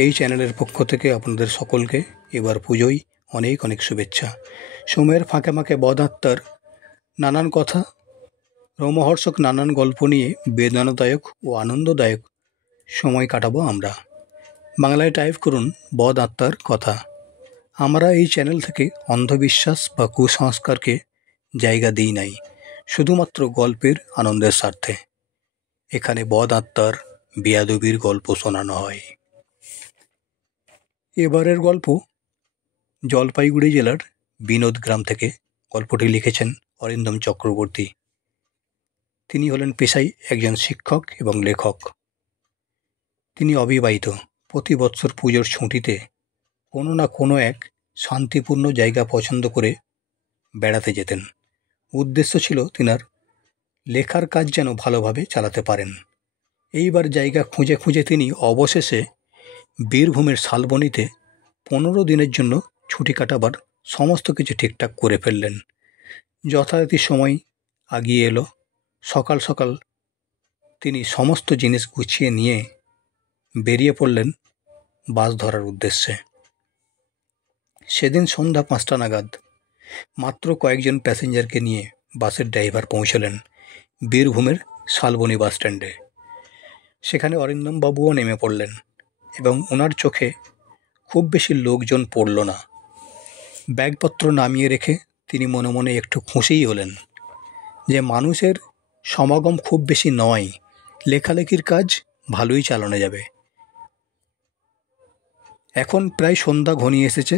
এই চ্যানেলের পক্ষ থেকে আপনাদের সকলকে এবার পুজোয় অনেক অনেক শুভেচ্ছা। সময়ের ফাঁকে ফাঁকে বদাত্মার নানান কথা, রোমহর্ষক নানান গল্প নিয়ে বেদনাদায়ক ও আনন্দদায়ক সময় কাটাবো আমরা। বাংলায় টাইপ করুন বদ আত্মার কথা। আমরা এই চ্যানেল থেকে অন্ধবিশ্বাস বা কুসংস্কারকে জায়গা দিই নাই, শুধুমাত্র গল্পের আনন্দের স্বার্থে। এখানে বদ আত্মার বেয়াদবির গল্প শোনানো হয়। এবারের গল্প জলপাইগুড়ি জেলার বিনোদ গ্রাম থেকে। গল্পটি লিখেছেন অরিন্দম চক্রবর্তী। তিনি হলেন পেশায় একজন শিক্ষক এবং লেখক। তিনি অবিবাহিত। প্রতি বৎসর পুজোর ছুটিতে কোনো না কোনো এক শান্তিপূর্ণ জায়গা পছন্দ করে বেড়াতে যেতেন। উদ্দেশ্য ছিল তিনার লেখার কাজ যেন ভালোভাবে চালাতে পারেন। এইবার জায়গা খুঁজে খুঁজে তিনি অবশেষে বীরভূমের শালবনীতে 15 দিনের জন্য ছুটি কাটাবার সমস্ত কিছু ঠিকঠাক করে ফেললেন। যথারীতি সময় আগিয়ে এলো। সকাল সকাল তিনি সমস্ত জিনিস গুছিয়ে নিয়ে বেরিয়ে পড়লেন বাস ধরার উদ্দেশ্যে। সেদিন সন্ধ্যা 5টা নাগাদ মাত্র কয়েকজন প্যাসেঞ্জারকে নিয়ে বাসের ড্রাইভার পৌঁছলেন বীরভূমের শালবনী বাস স্ট্যান্ডে। সেখানে অরিন্দম বাবুও নেমে পড়লেন এবং ওনার চোখে খুব বেশি লোকজন পড়ল না। ব্যাগপত্র নামিয়ে রেখে তিনি মনে মনে একটু খুশিই হলেন যে মানুষের সমাগম খুব বেশি নয়, লেখালেখির কাজ ভালোই চালানো যাবে। এখন প্রায় সন্ধ্যা ঘনিয়ে এসেছে।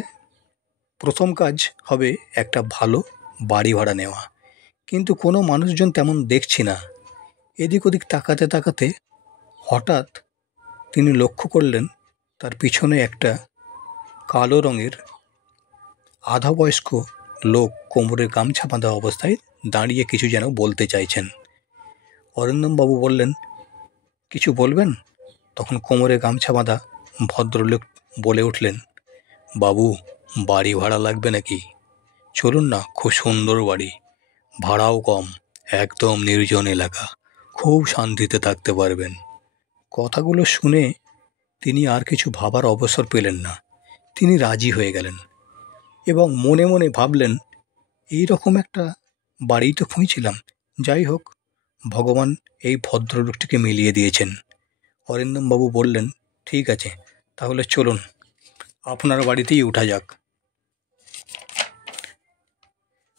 প্রথম কাজ হবে একটা ভালো বাড়ি ভাড়া নেওয়া, কিন্তু কোনো মানুষজন তেমন দেখছি না। এদিক ওদিক তাকাতে তাকাতে হঠাৎ তিনি লক্ষ্য করলেন তার পিছনে একটা কালো রঙের আধা বয়স্ক লোক কোমরে গামছা বাঁধা অবস্থায় দাঁড়িয়ে কিছু যেন বলতে চাইছেন। অরিন্দমবাবু বললেন, কিছু বলবেন? তখন কোমরে গামছা বাঁধা ভদ্রলোক বলে উঠলেন, বাবু, বাড়ি ভাড়া লাগবে নাকি? চলুন না, খুব সুন্দর বাড়ি, ভাড়াও কম, একদম নির্জন এলাকা, খুব শান্তিতে থাকতে পারবেন। কথাগুলো শুনে তিনি আর কিছু ভাবার অবসর পেলেন না। তিনি রাজি হয়ে গেলেন এবং মনে মনে ভাবলেন, এই রকম একটা বাড়ি তো খুঁজছিলাম। যাই হোক, ভগবান এই ভদ্রলোকটিকে মিলিয়ে দিয়েছেন। অরিন্দমবাবু বললেন, ঠিক আছে, তাহলে চলুন, আপনার বাড়িতেই উঠা যাক।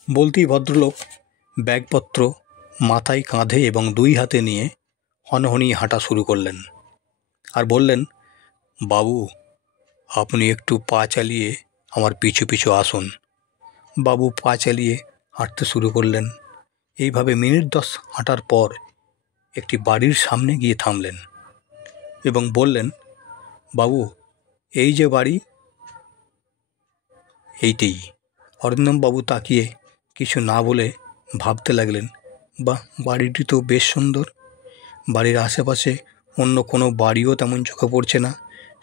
বলতেই ভদ্রলোক ব্যাগপত্র মাথায়, কাঁধে এবং 2 হাতে নিয়ে হনহনি হাঁটা শুরু করলেন আর বললেন, বাবু, আপনি একটু পা চালিয়ে আমার পিছু পিছু আসুন। বাবু পা চালিয়ে হাঁটতে শুরু করলেন। এইভাবে মিনিট 10 হাঁটার পর একটি বাড়ির সামনে গিয়ে থামলেন এবং বললেন, বাবু, এই যে বাড়ি, এইটাই। অরিন্দমবাবু তাকিয়ে কিছু না বলে ভাবতে লাগলেন, বাহ, বাড়িটি তো বেশ সুন্দর। বাড়ির আশেপাশে অন্য কোনো বাড়িও তেমন চোখে পড়ছে না।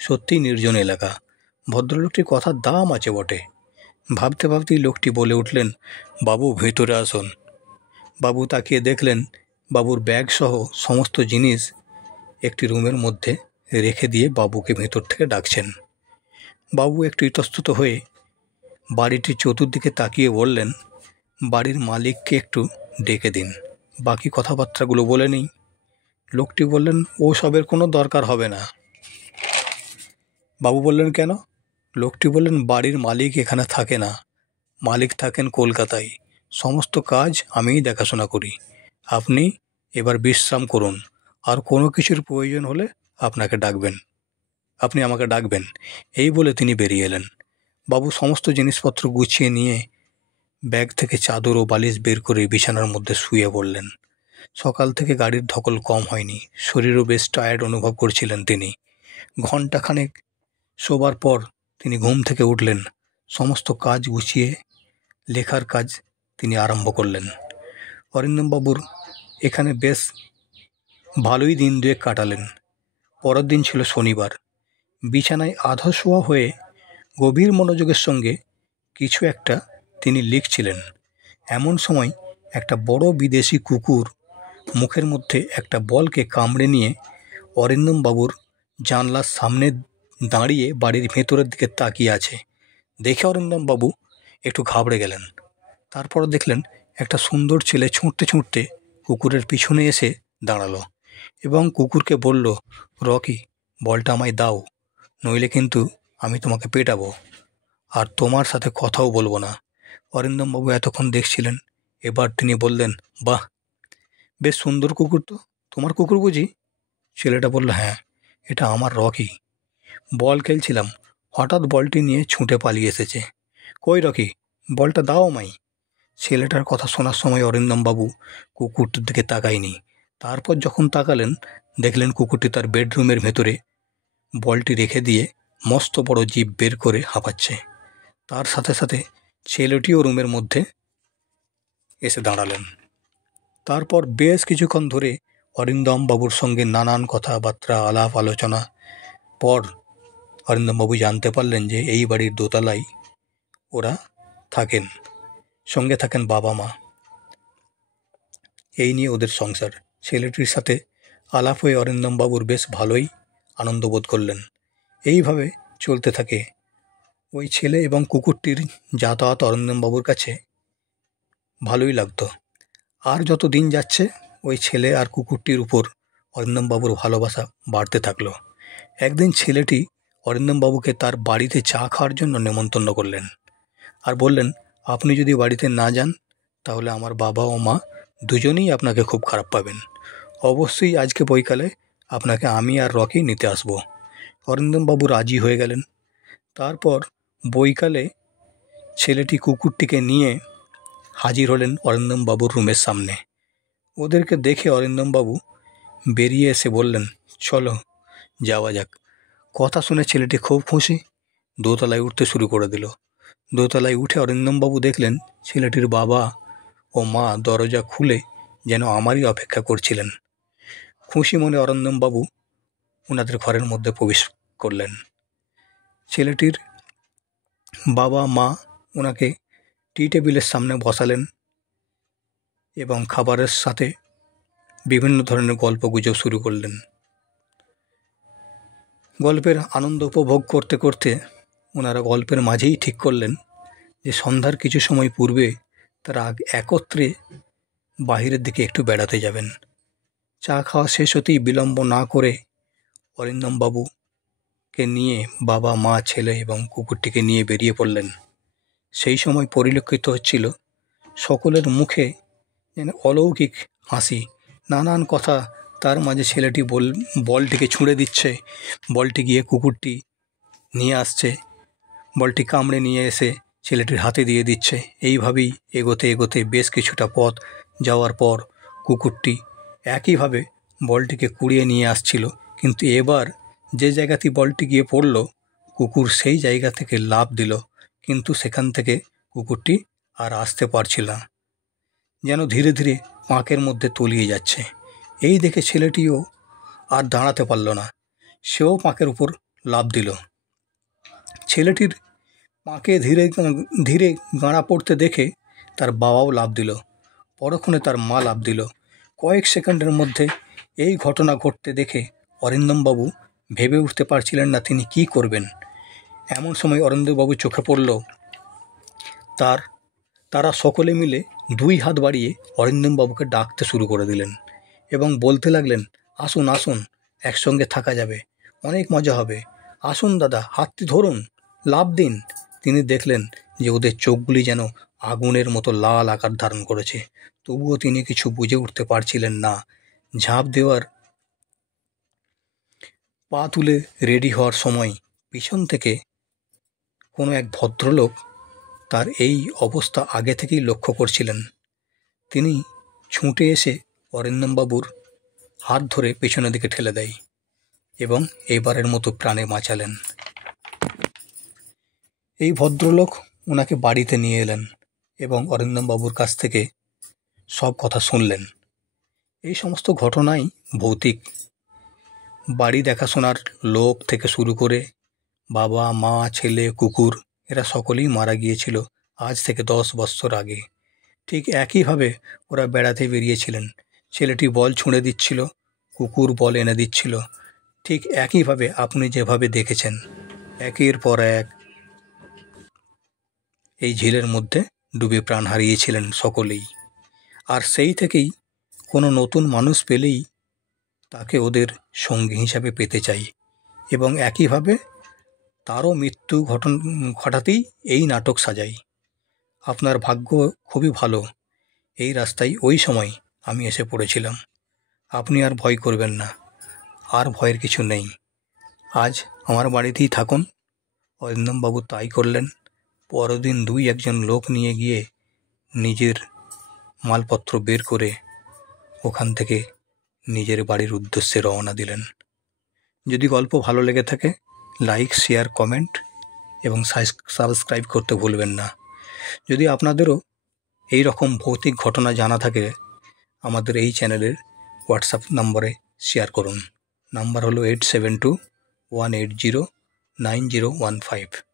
সত্যিই নির্জন এলাকা। ভদ্রলোকটির কথার দাম আছে বটে। ভাবতে ভাবতেই লোকটি বলে উঠলেন, বাবু, ভেতরে আসুন। বাবু তাকিয়ে দেখলেন বাবুর ব্যাগ সহ সমস্ত জিনিস একটি রুমের মধ্যে রেখে দিয়ে বাবুকে ভেতর থেকে ডাকছেন। বাবু একটু ইতস্তত হয়ে বাড়িটির চতুর্দিকে তাকিয়ে বললেন, বাড়ির মালিককে একটু ডেকে দিন, বাকি কথাবার্তাগুলো বলে নেই। লোকটি বললেন, ও সবের কোনো দরকার হবে না। বাবু বললেন, কেন? লোকটি বললেন, বাড়ির মালিক এখানে থাকে না, মালিক থাকেন কলকাতায়। সমস্ত কাজ আমিই দেখাশোনা করি। আপনি এবার বিশ্রাম করুন, আর কোনো কিছুর প্রয়োজন হলে আপনি আমাকে ডাকবেন। এই বলে তিনি বেরিয়ে এলেন। বাবু সমস্ত জিনিসপত্র গুছিয়ে নিয়ে ব্যাগ থেকে চাদর ও বালিশ বের করে বিছানার মধ্যে শুয়ে পড়লেন। সকাল থেকে গাড়ির ধকল কম হয়নি। শরীরও বেশ টায়ার্ড অনুভব করছিলেন তিনি। ঘণ্টাখানেক শোবার পর তিনি ঘুম থেকে উঠলেন। সমস্ত কাজ গুছিয়ে লেখার কাজ তিনি আরম্ভ করলেন। অরিন্দমবাবুর এখানে বেশ ভালোই দিন 2 কাটালেন। পরের দিন ছিল শনিবার। বিছানায় আধা শোয়া হয়ে গভীর মনোযোগের সঙ্গে কিছু একটা তিনি লিখছিলেন। এমন সময় একটা বড় বিদেশি কুকুর মুখের মধ্যে একটা বলকে কামড়ে নিয়ে অরিন্দমবাবুর জানলার সামনে দাঁড়িয়ে বাড়ির ভেতরের দিকে তাকিয়ে আছে। দেখে অরিন্দমবাবু একটু ঘাবড়ে গেলেন। তারপর দেখলেন একটা সুন্দর ছেলে ছুটতে ছুটতে কুকুরের পিছনে এসে দাঁড়ালো এবং কুকুরকে বলল, রকি, বলটা আমায় দাও, নইলে কিন্তু আমি তোমাকে পেটাবো, আর তোমার সাথে কথাও বলবো না। অরিন্দমবাবু এতক্ষণ দেখছিলেন, এবার তিনি বললেন, বাহ, বেশ সুন্দর কুকুর তো, তোমার কুকুর বুঝি? ছেলেটা বলল, হ্যাঁ, এটা আমার রকি। বল খেলছিলাম, হঠাৎ বলটি নিয়ে ছুটে পালিয়ে এসেছে। কই রকি, বলটা দাও আমায়। ছেলেটার কথা শোনার সময় অরিন্দমবাবু কুকুরটির দিকে তাকায়নি। তারপর যখন তাকালেন, দেখলেন কুকুরটি তার বেডরুমের ভেতরে বলটি রেখে দিয়ে মস্ত বড় জিভ বের করে হাঁপাচ্ছে। তার সাথে সাথে ছেলেটিও রুমের মধ্যে এসে দাঁড়ালেন। তারপর বেশ কিছুক্ষণ ধরে অরিন্দমবাবুর সঙ্গে নানান কথাবার্তা আলাপ আলোচনা পর অরিন্দমবাবু জানতে পারলেন যে এই বাড়ির দোতলায় ওরা থাকেন, সঙ্গে থাকেন বাবা মা। এই নিয়ে ওদের সংসার। ছেলেটির সাথে আলাপ হয়ে অরিন্দমবাবুর বেশ ভালোই আনন্দ বোধ করলেন। এইভাবে চলতে থাকে। ওই ছেলে এবং কুকুরটির যাতায়াত অরিন্দমবাবুর কাছে ভালোই লাগতো। আর যত দিন যাচ্ছে ওই ছেলে আর কুকুরটির উপর অরিন্দমবাবুর ভালোবাসা বাড়তে থাকলো। একদিন ছেলেটি অরিন্দমবাবুকে তার বাড়িতে চা খাওয়ার জন্য নেমন্তন্ন করলেন আর বললেন, আপনি যদি বাড়িতে না যান তাহলে আমার বাবা ও মা দুজনেই আপনাকে খুব খারাপ পাবেন। অবশ্যই আজকে বৈকালে আপনাকে আমি আর রকি নিতে আসব। অরিন্দমবাবু রাজি হয়ে গেলেন। তারপর বৈকালে ছেলেটি কুকুরটিকে নিয়ে হাজির হলেন অরিন্দমবাবুর রুমের সামনে। ওদেরকে দেখে অরিন্দমবাবু বেরিয়ে এসে বললেন, চলো যাওয়া যাক। কথা শুনে ছেলেটি খুব খুশি, দোতলায় উঠতে শুরু করে দিল। দোতলায় উঠে অরিন্দমবাবু দেখলেন ছেলেটির বাবা ও মা দরজা খুলে যেন আমারই অপেক্ষা করছিলেন। খুশি মনে অরিন্দমবাবু ওনাদের ঘরের মধ্যে প্রবেশ করলেন। ছেলেটির বাবা মা ওনাকে টি টেবিলের সামনে বসালেন এবং খাবারের সাথে বিভিন্ন ধরনের গল্পগুজব শুরু করলেন। গল্পের আনন্দ উপভোগ করতে করতে ওনারা গল্পের মাঝেই ঠিক করলেন যে সন্ধ্যার কিছু সময় পূর্বে তারা একত্রে বাহিরের দিকে একটু বেড়াতে যাবেন। চা খাওয়া শেষ হতেই বিলম্ব না করে অরিন্দমবাবুকে নিয়ে বাবা মা ছেলে এবং কুকুরটিকে নিয়ে বেরিয়ে পড়লেন। সেই সময় পরিলক্ষিত হচ্ছিল সকলের মুখে যেন অলৌকিক হাসি, নানান কথা। তার মাঝে ছেলেটি বলটিকে ছুঁড়ে দিচ্ছে, বলটি গিয়ে কুকুরটি নিয়ে আসছে, বলটি কামড়ে নিয়ে এসে ছেলেটির হাতে দিয়ে দিচ্ছে। এইভাবেই এগোতে এগোতে বেশ কিছুটা পথ যাওয়ার পর কুকুরটি একইভাবে বলটিকে কুড়িয়ে নিয়ে আসছিল, কিন্তু এবার যে জায়গাতে বলটি গিয়ে পড়ল কুকুর সেই জায়গা থেকে লাফ দিল, কিন্তু সেখান থেকে কুকুরটি আর আসতে পারছিল না, যেন ধীরে ধীরে পাঁকের মধ্যে তলিয়ে যাচ্ছে। এই দেখে ছেলেটিও আর দাঁড়াতে পারল না, সেও পাঁকের উপর লাফ দিল। ছেলেটির পাঁকে ধীরে ধীরে গাঁড়া পড়তে দেখে তার বাবাও লাফ দিল, পরক্ষণে তার মা লাফ দিল। কয়েক সেকেন্ডের মধ্যে এই ঘটনা ঘটতে দেখে অরিন্দমবাবু ভেবে উঠতে পারছিলেন না তিনি কি করবেন। এমন সময় অরিন্দমবাবুর চোখে পড়ল তারা সকলে মিলে দুই হাত বাড়িয়ে অরিন্দমবাবুকে ডাকতে শুরু করে দিলেন এবং বলতে লাগলেন, আসুন আসুন, একসঙ্গে থাকা যাবে, অনেক মজা হবে, আসুন দাদা, হাতটি ধরুন, লাফ দিন। তিনি দেখলেন যে ওদের চোখগুলি যেন আগুনের মতো লাল আকার ধারণ করেছে, তবুও তিনি কিছু বুঝে উঠতে পারছিলেন না। ঝাঁপ দেওয়ার পা তুলে রেডি হওয়ার সময় পিছন থেকে কোনো এক ভদ্রলোক তার এই অবস্থা আগে থেকেই লক্ষ্য করছিলেন। তিনি ছুটে এসে অরিন্দমবাবুর হাত ধরে পেছনের দিকে ঠেলে দেয় এবং এবারের মতো প্রাণে বাঁচালেন। এই ভদ্রলোক ওনাকে বাড়িতে নিয়ে এলেন এবং অরিন্দমবাবুর কাছ থেকে সব কথা শুনলেন। এই সমস্ত ঘটনাই ভৌতিক। বাড়ি দেখাশোনার লোক থেকে শুরু করে বাবা মা ছেলে কুকুর এরা সকলেই মারা গিয়েছিল আজ থেকে 10 বছর আগে। ঠিক একইভাবে ওরা বেড়াতে বেরিয়েছিলেন। ছেলেটি বল ছুঁড়ে দিচ্ছিল, কুকুর বল এনে দিচ্ছিল, ঠিক একইভাবে আপনি যেভাবে দেখেছেন। একের পর এক এই ঝিলের মধ্যে ডুবে প্রাণ হারিয়েছিলেন সকলেই। আর সেই থেকেই কোনো নতুন মানুষ পেলেই তাকে ওদের সঙ্গী হিসাবে পেতে চাই, এবং একইভাবে তারও মৃত্যু ঘটাতেই এই নাটক সাজাই। আপনার ভাগ্য খুবই ভালো, এই রাস্তায় ওই সময় আমি এসে পড়েছিলাম। আপনি আর ভয় করবেন না, আর ভয়ের কিছু নেই। আজ আমার বাড়িতেই থাকুন। অরিন্দমবাবু তাই করলেন। পরদিন একজন লোক নিয়ে গিয়ে নিজের মালপত্র বের করে ওখান থেকে নিজের বাড়ির উদ্দেশ্যে রওনা দিলেন। যদি গল্প ভালো লেগে থাকে, লাইক, শেয়ার, কমেন্ট এবং সাবস্ক্রাইব করতে ভুলবেন না। যদি আপনাদেরও এই রকম ভৌতিক ঘটনা জানা থাকে, আমাদের এই চ্যানেলের হোয়াটসঅ্যাপ নম্বরে শেয়ার করুন। নাম্বার হলো 8721809015।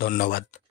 ধন্যবাদ।